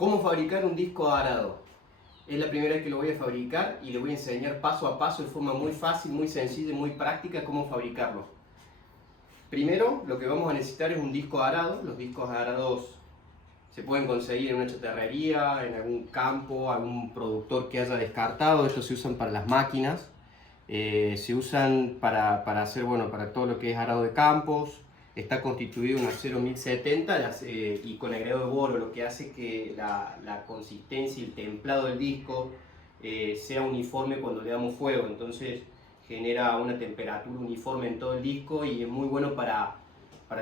¿Cómo fabricar un disco arado? Es la primera vez que lo voy a fabricar y le voy a enseñar paso a paso de forma muy fácil, muy sencilla y muy práctica cómo fabricarlo. Primero, lo que vamos a necesitar es un disco arado. Los discos arados se pueden conseguir en una chatarrería, en algún campo, algún productor que haya descartado. Estos se usan para las máquinas, se usan para hacer, bueno, para todo lo que es arado de campos. Está constituido en acero 1070 y con agregado de boro, lo que hace que la consistencia y el templado del disco sea uniforme cuando le damos fuego. Entonces genera una temperatura uniforme en todo el disco y es muy bueno para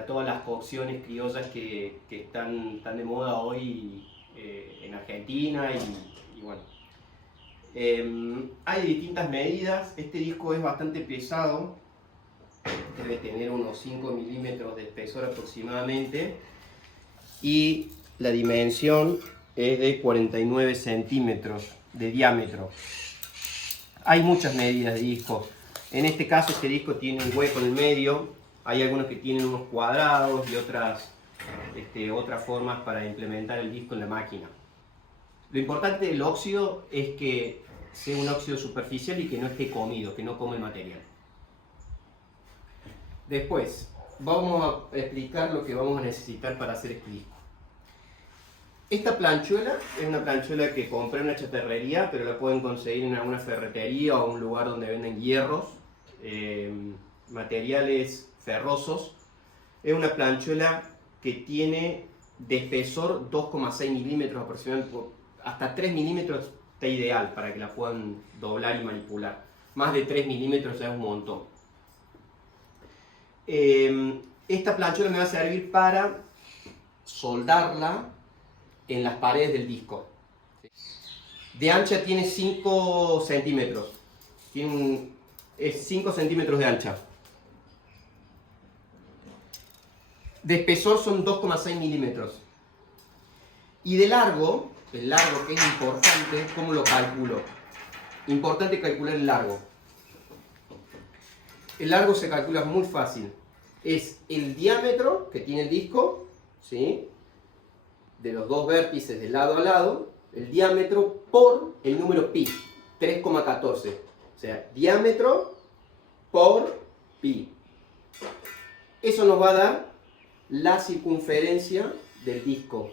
todas las cocciones criollas que están de moda hoy en Argentina y bueno. Hay distintas medidas. Este disco es bastante pesado, debe tener unos 5 milímetros de espesor aproximadamente y la dimensión es de 49 centímetros de diámetro. Hay muchas medidas de disco. En este caso este disco tiene un hueco en el medio. Hay algunos que tienen unos cuadrados y otras formas para implementar el disco en la máquina. Lo importante del óxido es que sea un óxido superficial y que no esté comido, que no come el material. Después, vamos a explicar lo que vamos a necesitar para hacer este disco. Esta planchuela es una planchuela que compré en una chatarrería, pero la pueden conseguir en alguna ferretería o un lugar donde venden hierros, materiales ferrosos. Es una planchuela que tiene de espesor 2,6 milímetros aproximadamente, hasta 3 milímetros está ideal para que la puedan doblar y manipular. Más de 3 milímetros ya es un montón. Esta planchuela me va a servir para soldarla en las paredes del disco. De ancha tiene 5 centímetros. Es 5 centímetros de ancha. De espesor son 2,6 milímetros. Y de largo, el largo que es importante, ¿cómo lo calculo? Importante calcular el largo. El largo se calcula muy fácil. Es el diámetro que tiene el disco, ¿sí?, de los dos vértices de lado a lado, el diámetro por el número pi, 3,14. O sea, diámetro por pi. Eso nos va a dar la circunferencia del disco,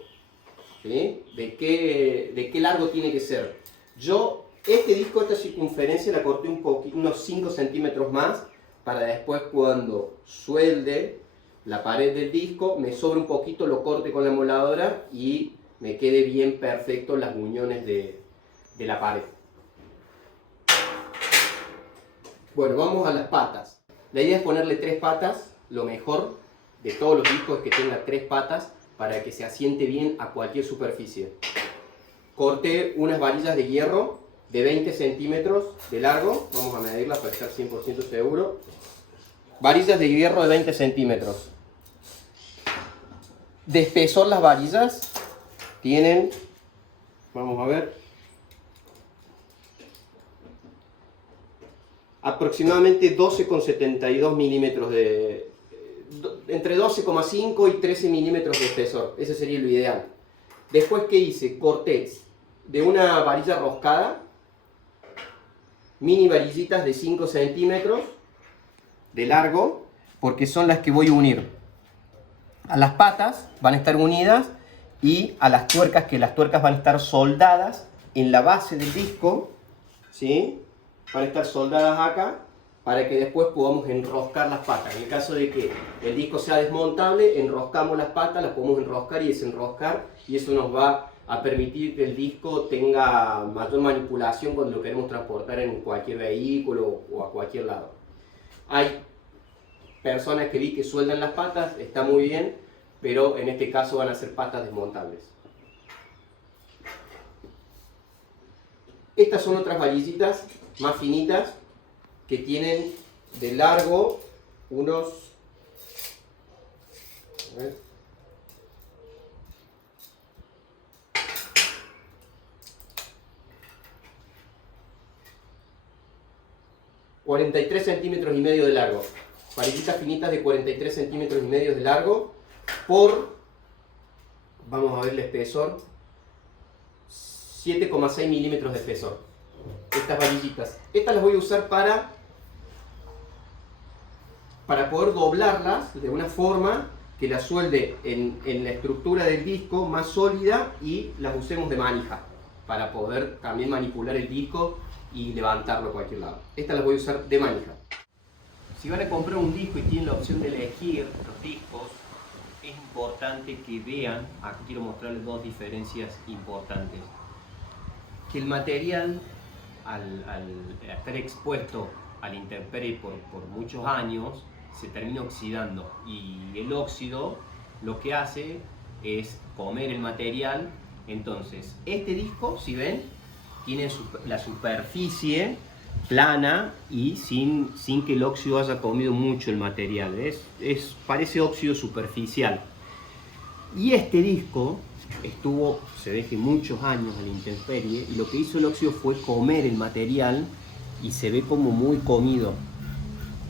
¿sí? De qué largo tiene que ser. Yo, este disco, esta circunferencia la corté un poquito, unos 5 centímetros más, para después cuando suelde la pared del disco, me sobra un poquito, lo corte con la moladora y me quede bien perfecto las muñones de la pared. Bueno, vamos a las patas. La idea es ponerle 3 patas, lo mejor de todos los discos es que tenga 3 patas para que se asiente bien a cualquier superficie. Corté unas varillas de hierro de 20 centímetros de largo, vamos a medirlas para estar 100% seguro. Varillas de hierro de 20 centímetros. De espesor las varillas tienen, vamos a ver, aproximadamente 12,72 milímetros entre 12,5 y 13 milímetros de espesor. Ese sería lo ideal. Después, ¿qué hice? Corté de una varilla roscada mini varillitas de 5 centímetros de largo, porque son las que voy a unir a las patas, van a estar unidas, y a las tuercas, que las tuercas van a estar soldadas en la base del disco, ¿sí? Van a estar soldadas acá para que después podamos enroscar las patas. En el caso de que el disco sea desmontable, enroscamos las patas, las podemos enroscar y desenroscar, y eso nos va a permitir que el disco tenga mayor manipulación cuando lo queremos transportar en cualquier vehículo o a cualquier lado. Hay personas que vi que sueldan las patas, está muy bien, pero en este caso van a ser patas desmontables. Estas son otras varillitas más finitas que tienen de largo unos, a ver, 43 centímetros y medio de largo. Varillitas finitas de 43 centímetros y medio de largo por, vamos a ver el espesor, 7,6 milímetros de espesor. Estas varillitas. Estas las voy a usar para poder doblarlas de una forma que las suelde en la estructura del disco más sólida y las usemos de manija para poder también manipular el disco y levantarlo a cualquier lado. Estas las voy a usar de manija. Si van a comprar un disco y tienen la opción de elegir los discos, es importante que vean, aquí quiero mostrarles dos diferencias importantes. Que el material, al estar expuesto a la intemperie por muchos años, se termina oxidando, y el óxido lo que hace es comer el material. Entonces este disco, si ven, tiene la superficie plana y sin que el óxido haya comido mucho el material, parece óxido superficial. Y este disco se deje muchos años a la intemperie, y lo que hizo el óxido fue comer el material y se ve como muy comido.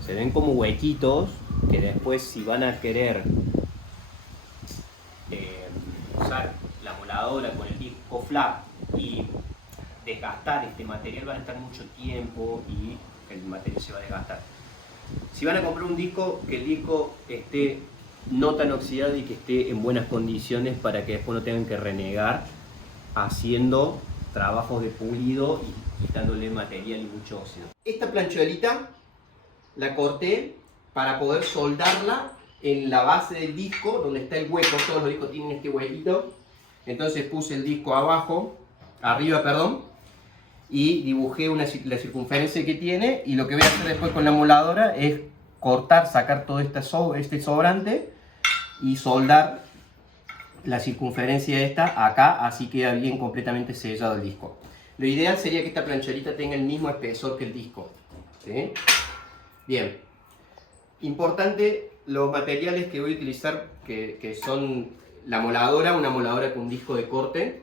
Se ven como huequitos que después, si van a querer usar la moladora con el disco flap y desgastar este material, van a estar mucho tiempo y el material se va a desgastar. Si van a comprar un disco, que el disco esté no tan oxidado y que esté en buenas condiciones para que después no tengan que renegar haciendo trabajos de pulido y quitándole material y mucho óxido. Esta planchuelita la corté para poder soldarla en la base del disco, donde está el hueco. Todos los discos tienen este huequito. Entonces puse el disco arriba, y dibujé la circunferencia que tiene, y lo que voy a hacer después con la moladora es cortar, sacar todo este sobrante y soldar la circunferencia esta acá, así queda bien completamente sellado el disco. Lo ideal sería que esta plancherita tenga el mismo espesor que el disco, ¿sí? Bien, importante los materiales que voy a utilizar, que son la moladora, una moladora con un disco de corte.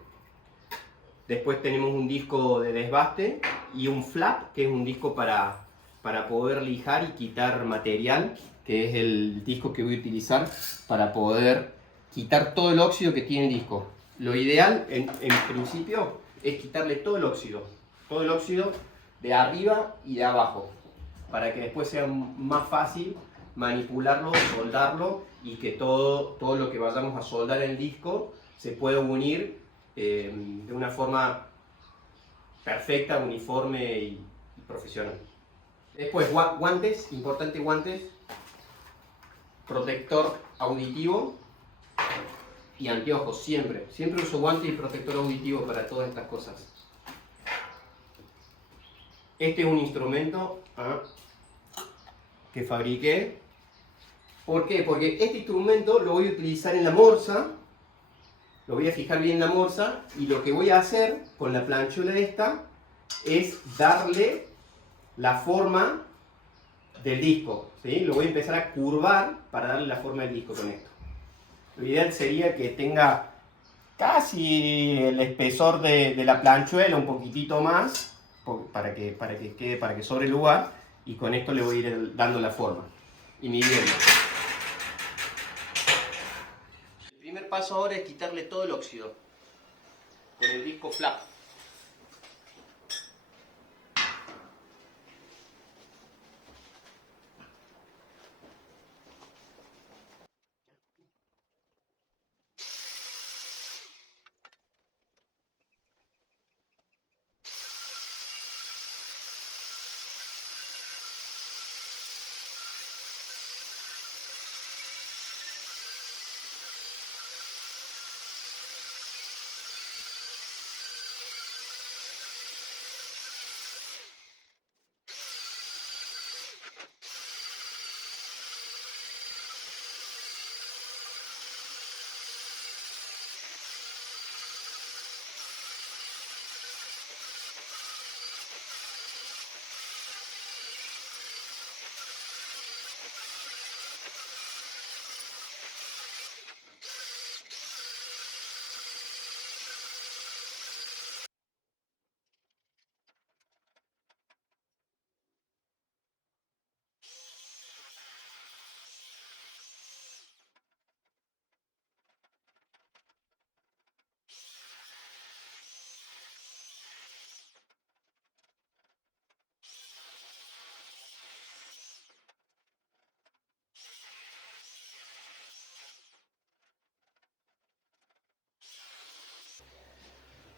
Después tenemos un disco de desbaste y un flap, que es un disco para poder lijar y quitar material, que es el disco que voy a utilizar para poder quitar todo el óxido que tiene el disco. Lo ideal, en principio, es quitarle todo el óxido de arriba y de abajo, para que después sea más fácil manipularlo, soldarlo, y que todo lo que vayamos a soldar en el disco se pueda unir de una forma perfecta, uniforme y profesional. Después guantes, importante guantes, protector auditivo y anteojos, siempre uso guantes y protector auditivo para todas estas cosas. Este es un instrumento que fabriqué. ¿Por qué? Porque este instrumento lo voy a utilizar en la morsa. Lo voy a fijar bien en la morsa, y lo que voy a hacer con la planchuela esta es darle la forma del disco, ¿sí? Lo voy a empezar a curvar para darle la forma del disco con esto. Lo ideal sería que tenga casi el espesor de la planchuela, un poquitito más, para que sobre el lugar, y con esto le voy a ir dando la forma y midiendo. El primer paso ahora es quitarle todo el óxido con el disco flap.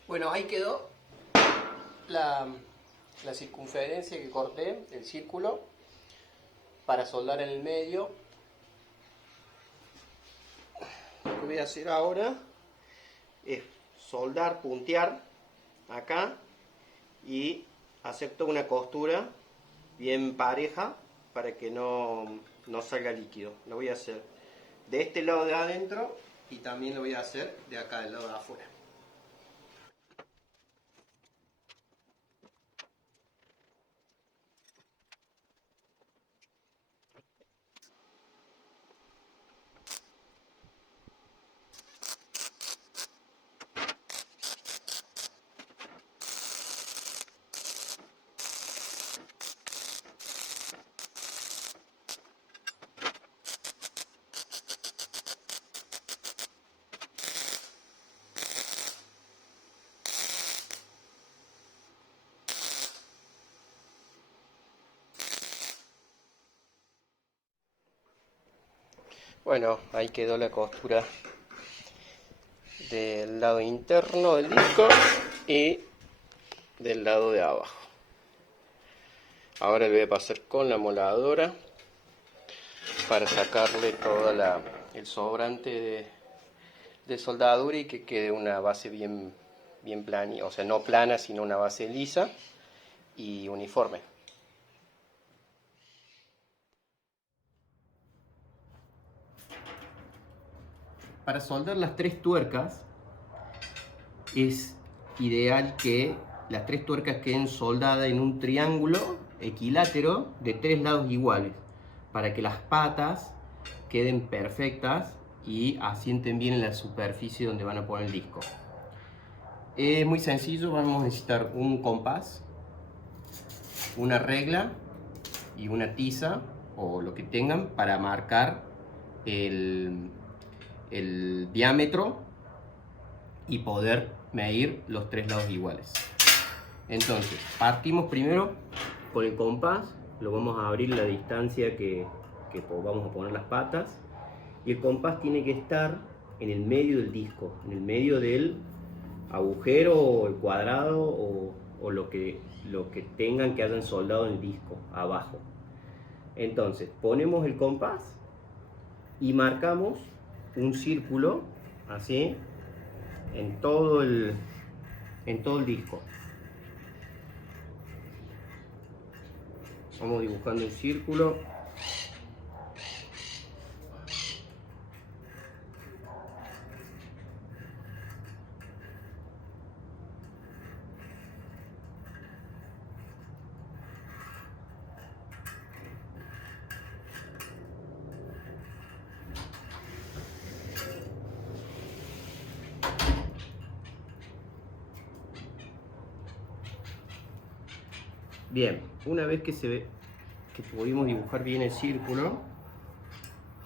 Bueno, ahí quedó la circunferencia que corté, el círculo, para soldar en el medio. Lo que voy a hacer ahora es soldar, puntear acá y hacer toda una costura bien pareja para que no salga líquido. Lo voy a hacer de este lado de adentro y también lo voy a hacer de acá del lado de afuera. Bueno, ahí quedó la costura del lado interno del disco y del lado de abajo. Ahora le voy a pasar con la moladora para sacarle todo el sobrante de soldadura y que quede una base bien plana, o sea, no plana, sino una base lisa y uniforme. Para soldar las 3 tuercas es ideal que las 3 tuercas queden soldadas en un triángulo equilátero de 3 lados iguales, para que las patas queden perfectas y asienten bien en la superficie donde van a poner el disco. Es muy sencillo, vamos a necesitar un compás, una regla y una tiza o lo que tengan para marcar el diámetro y poder medir los 3 lados iguales. Entonces, partimos primero con el compás, lo vamos a abrir la distancia que vamos a poner las patas, y el compás tiene que estar en el medio del disco, en el medio del agujero o el cuadrado o lo que tengan que hayan soldado en el disco, abajo. Entonces, ponemos el compás y marcamos un círculo así en todo el disco. Vamos dibujando un círculo. Bien, una vez que pudimos dibujar bien el círculo,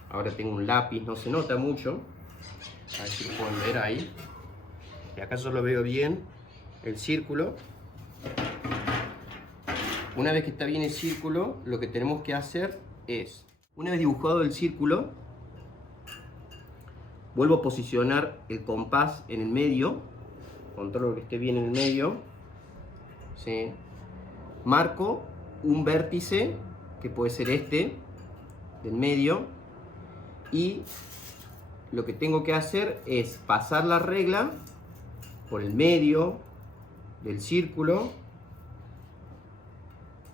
ahora tengo un lápiz, no se nota mucho, a ver si lo pueden ver ahí, y acá yo lo veo bien, el círculo. Una vez que está bien el círculo, lo que tenemos que hacer es, una vez dibujado el círculo, vuelvo a posicionar el compás en el medio, controlo que esté bien en el medio, ¿sí? Marco un vértice, que puede ser este, del medio, y lo que tengo que hacer es pasar la regla por el medio del círculo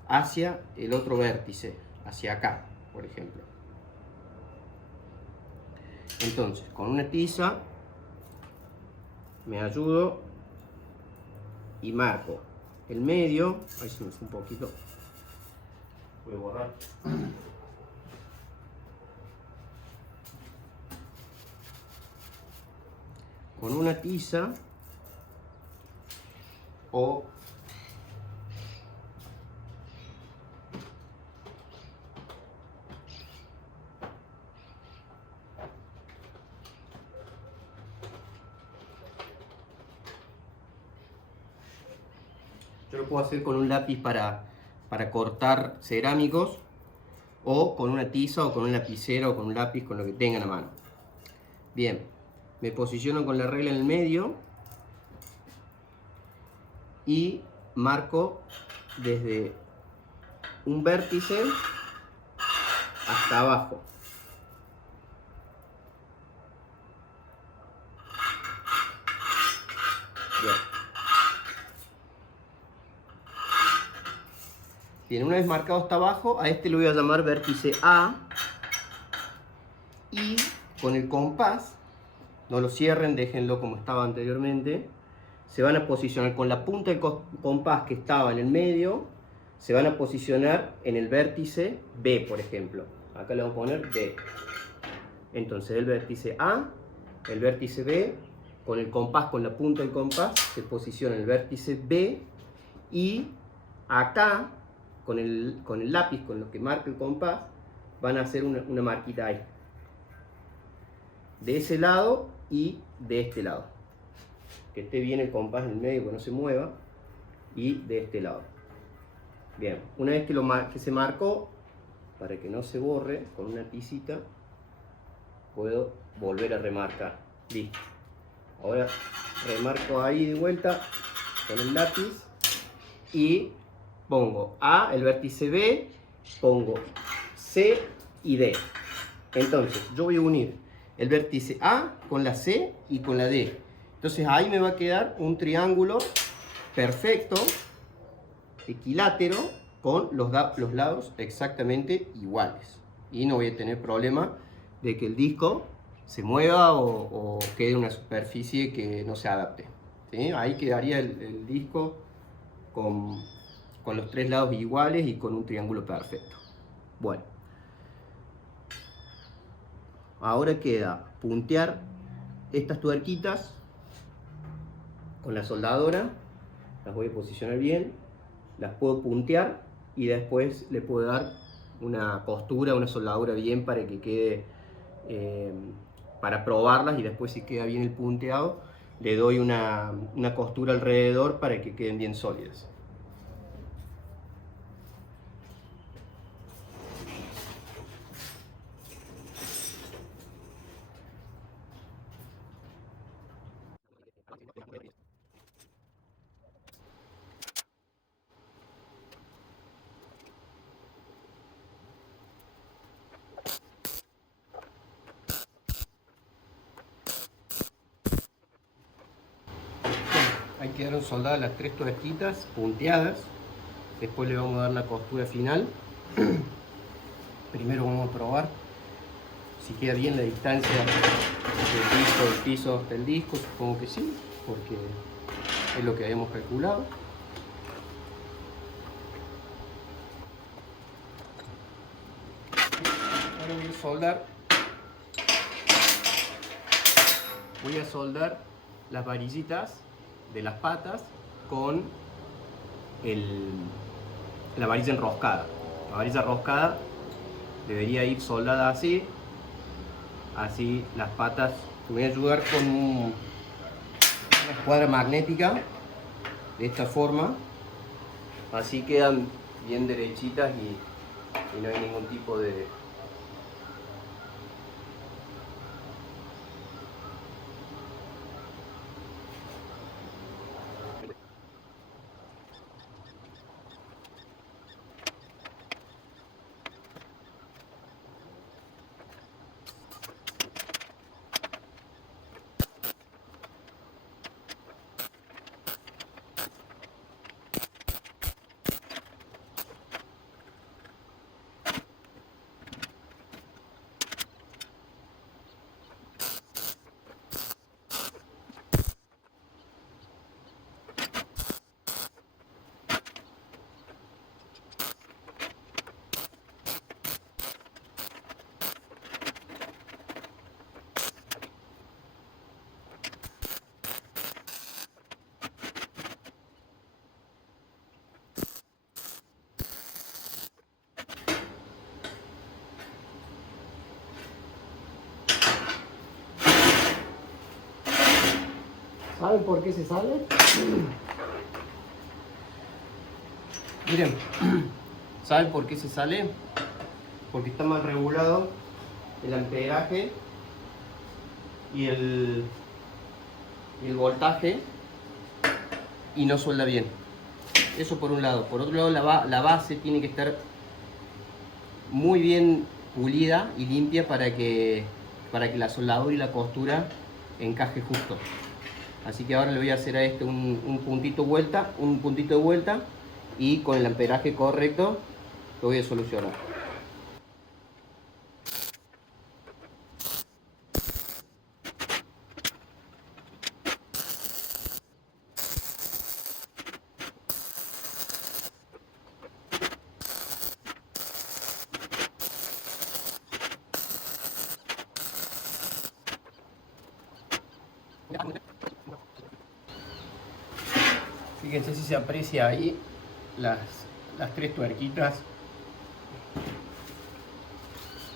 hacia el otro vértice, hacia acá, por ejemplo. Entonces, con una tiza me ayudo y marco el medio. Ahí se me fue un poquito, voy a borrar. Con una tiza o yo lo puedo hacer con un lápiz para cortar cerámicos, o con una tiza o con un lapicero o con un lápiz, con lo que tengan a mano. Bien, me posiciono con la regla en el medio y marco desde un vértice hasta abajo. Bien, una vez marcado hasta abajo, a este lo voy a llamar vértice A, y con el compás, no lo cierren, déjenlo como estaba anteriormente, se van a posicionar con la punta del compás que estaba en el medio, se van a posicionar en el vértice B, por ejemplo. Acá le vamos a poner B. Entonces el vértice A, el vértice B, con el compás, con la punta del compás, se posiciona el vértice B, y acá, con el lápiz, con lo que marca el compás, van a hacer una marquita ahí. De ese lado y de este lado. Que esté bien el compás en el medio, que no se mueva. Y de este lado. Bien, una vez que se marcó, para que no se borre, con una tisita, puedo volver a remarcar. Listo. Ahora remarco ahí de vuelta con el lápiz y pongo A, el vértice B, pongo C y D. Entonces yo voy a unir el vértice A con la C y con la D. Entonces ahí me va a quedar un triángulo perfecto, equilátero, con los lados exactamente iguales. Y no voy a tener problema de que el disco se mueva o quede en una superficie que no se adapte. ¿Sí? Ahí quedaría el disco con los tres lados iguales y con un triángulo perfecto. Bueno, ahora queda puntear estas tuerquitas con la soldadora. Las voy a posicionar bien, las puedo puntear y después le puedo dar una costura, una soldadura bien para que quede, para probarlas, y después si queda bien el punteado le doy una costura alrededor para que queden bien sólidas. Ahí quedaron soldadas las tres tuerquitas punteadas. Después le vamos a dar la costura final. Primero vamos a probar si queda bien la distancia del piso hasta el disco. Supongo que sí, porque es lo que habíamos calculado. Ahora voy a soldar las varillitas de las patas con la varilla enroscada. La varilla enroscada debería ir soldada así las patas. Te voy a ayudar con una escuadra magnética de esta forma, así quedan bien derechitas y no hay ningún tipo de ¿Saben por qué se sale? Miren, ¿saben por qué se sale? Porque está mal regulado el amperaje y el voltaje y no suelda bien. Eso por un lado. Por otro lado, la base tiene que estar muy bien pulida y limpia para que la soldadura y la costura encaje justo. Así que ahora le voy a hacer a este un puntito de vuelta y con el amperaje correcto lo voy a solucionar. Fíjense si se aprecia ahí las 3 tuerquitas.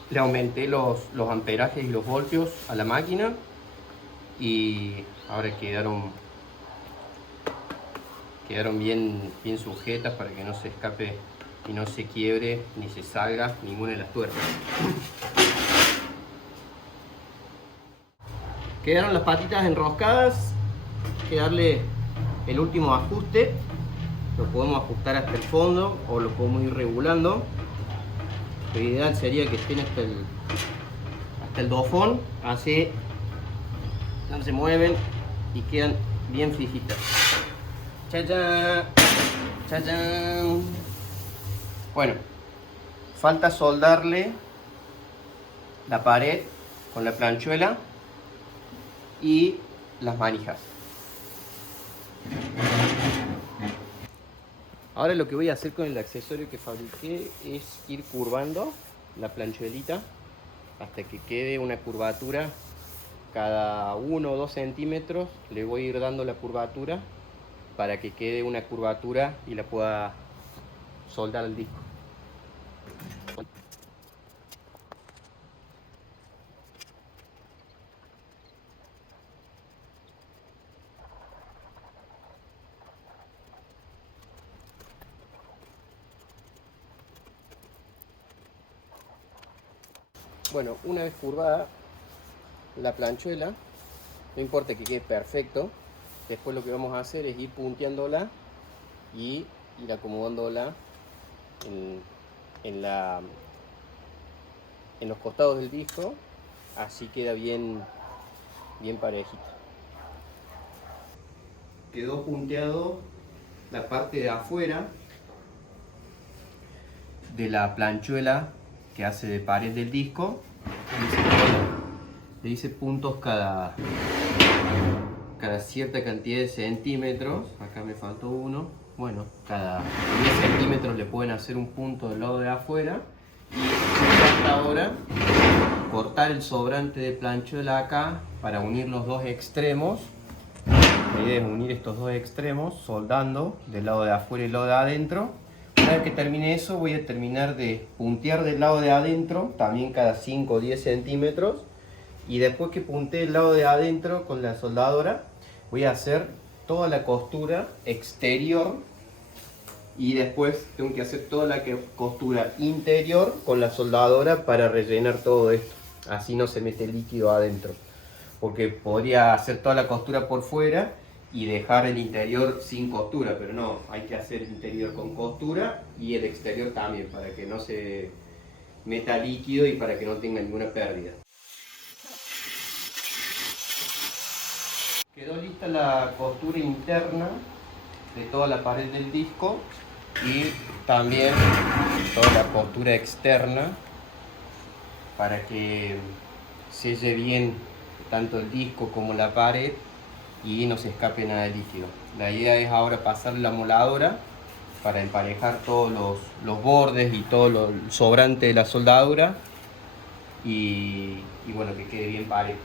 Le aumenté los amperajes y los voltios a la máquina y ahora quedaron bien sujetas para que no se escape y no se quiebre ni se salga ninguna de las tuercas. Quedaron las patitas enroscadas. Hay que darle el último ajuste. Lo podemos ajustar hasta el fondo o lo podemos ir regulando. Lo ideal sería que estén hasta el dofón, así no se mueven y quedan bien fijitas. ¡Chachán! ¡Chachán! Bueno, falta soldarle la pared con la planchuela y las manijas. Ahora lo que voy a hacer con el accesorio que fabriqué es ir curvando la planchuelita hasta que quede una curvatura. Cada 1 o 2 centímetros le voy a ir dando la curvatura para que quede una curvatura y la pueda soldar al disco. Bueno, una vez curvada la planchuela, no importa que quede perfecto, después lo que vamos a hacer es ir punteándola y ir acomodándola en los costados del disco, así queda bien parejita. Quedó punteado la parte de afuera de la planchuela que hace de pared del disco. Le hice puntos cada cierta cantidad de centímetros. Acá me faltó uno. Bueno, cada 10 centímetros le pueden hacer un punto del lado de afuera. Y hasta ahora cortar el sobrante de planchuela acá para unir los dos extremos. La idea es unir estos dos extremos soldando del lado de afuera y del lado de adentro. Una vez que termine eso, voy a terminar de puntear del lado de adentro, también cada 5 o 10 centímetros. Y después que puntee el lado de adentro con la soldadora, voy a hacer toda la costura exterior. Y después tengo que hacer toda la costura interior con la soldadora para rellenar todo esto. Así no se mete líquido adentro. Porque podría hacer toda la costura por fuera y dejar el interior sin costura, pero no, hay que hacer el interior con costura y el exterior también, para que no se meta líquido y para que no tenga ninguna pérdida. Quedó lista la costura interna de toda la pared del disco y también toda la costura externa para que selle bien tanto el disco como la pared y no se escape nada de líquido. La idea es ahora pasar la moladora para emparejar todos los bordes y todo el sobrante de la soldadura y bueno, que quede bien parejo.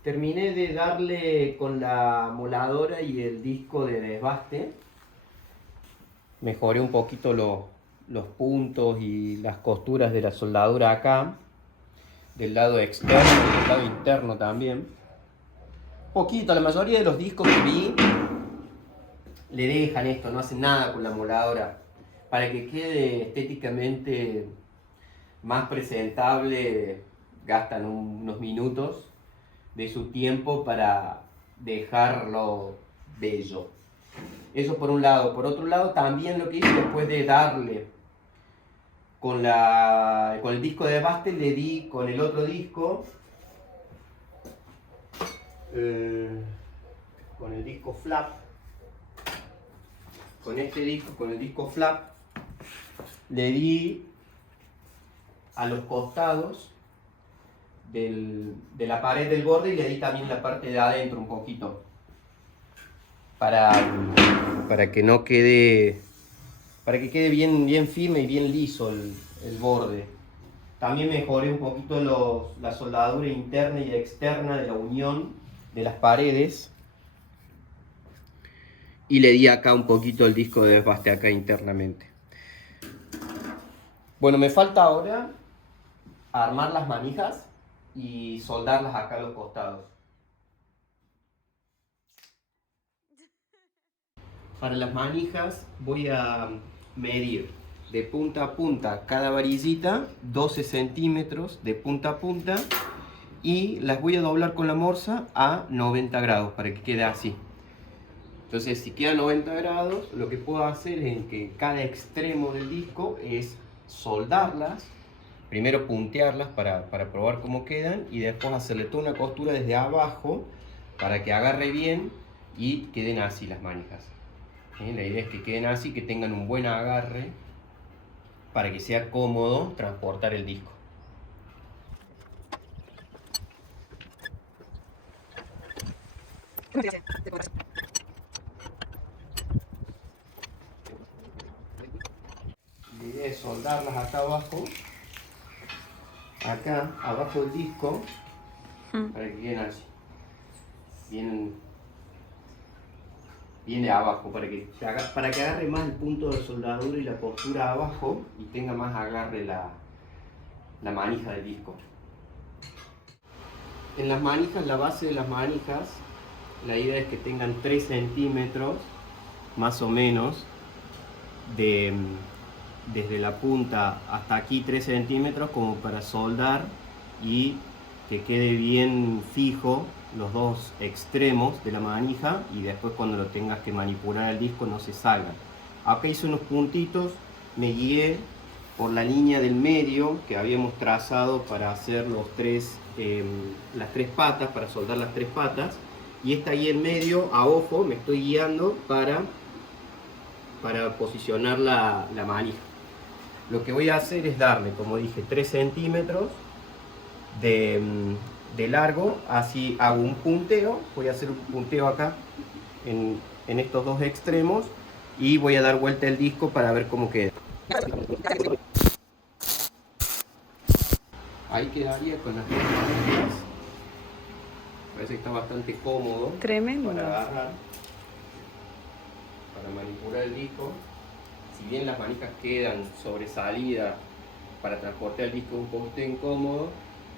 Terminé de darle con la moladora y el disco de desbaste. Mejoré un poquito los puntos y las costuras de la soldadura acá, del lado externo y del lado interno también. Poquito, la mayoría de los discos que vi le dejan esto, no hacen nada con la moladora. Para que quede estéticamente más presentable, gastan unos minutos de su tiempo para dejarlo bello. Eso por un lado. Por otro lado, también lo que hice después de darle con el disco de desbaste, le di con el otro disco, con el disco flap, con este disco, con el disco flap, le di a los costados de la pared del borde y le di también la parte de adentro un poquito para que no quede, para que quede bien firme y bien liso el borde. También mejoré un poquito la soldadura interna y externa de la unión de las paredes y le di acá un poquito el disco de desbaste acá internamente. Bueno, me falta ahora armar las manijas y soldarlas acá a los costados. Para las manijas voy a medir de punta a punta cada varillita 12 centímetros de punta a punta y las voy a doblar con la morsa a 90 grados para que quede así. Entonces, si queda 90 grados, lo que puedo hacer es que cada extremo del disco es soldarlas, primero puntearlas para probar cómo quedan y después hacerle toda una costura desde abajo para que agarre bien y queden así las manijas. La idea es que queden así, que tengan un buen agarre para que sea cómodo transportar el disco. La idea es soldarlas acá abajo, acá abajo del disco, para que queden así, bien de abajo, para que agarre más el punto de soldadura y la postura abajo y tenga más agarre la manija del disco. En las manijas, la base de las manijas, la idea es que tengan 3 centímetros más o menos desde la punta hasta aquí, 3 centímetros, como para soldar y que quede bien fijo los dos extremos de la manija y después cuando lo tengas que manipular el disco no se salgan. Acá hice unos puntitos, me guié por la línea del medio que habíamos trazado para hacer las 3 patas, para soldar las 3 patas, y esta ahí en medio, a ojo, me estoy guiando para posicionar la manija. Lo que voy a hacer es darle, como dije, 3 centímetros de largo, así hago un punteo, voy a hacer un punteo acá en estos dos extremos y voy a dar vuelta el disco para ver cómo queda. Ahí quedaría con las 3 manijas. Parece que está bastante cómodo. Tremendo. Para agarrar, para manipular el disco. Si bien las manijas quedan sobresalidas para transportar el disco un poquito incómodo,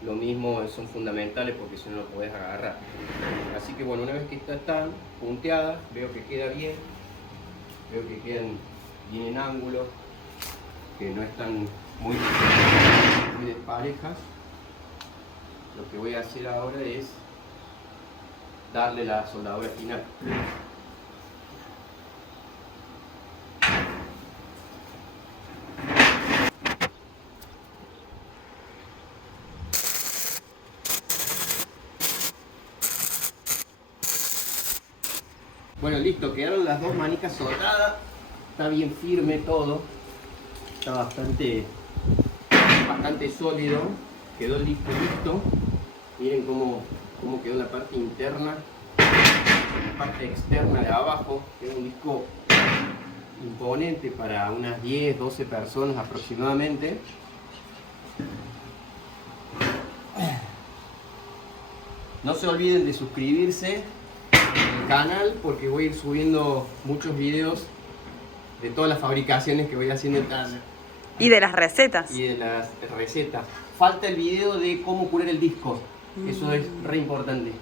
lo mismo son fundamentales porque si no lo podés agarrar. Así que bueno, una vez que están punteadas, veo que queda bien, veo que quedan bien en ángulo, que no están muy desparejas. Lo que voy a hacer ahora es darle la soldadura final. Bueno, listo, quedaron las dos manijas soldadas, está bien firme todo, está bastante sólido, quedó el disco listo. Miren cómo quedó la parte interna, la parte externa de abajo. Quedó un disco imponente para unas 10, 12 personas aproximadamente. No se olviden de suscribirse al canal porque voy a ir subiendo muchos videos de todas las fabricaciones que voy haciendo en taller. Y de las recetas. Y de las recetas. Falta el video de cómo curar el disco. Eso es re importante.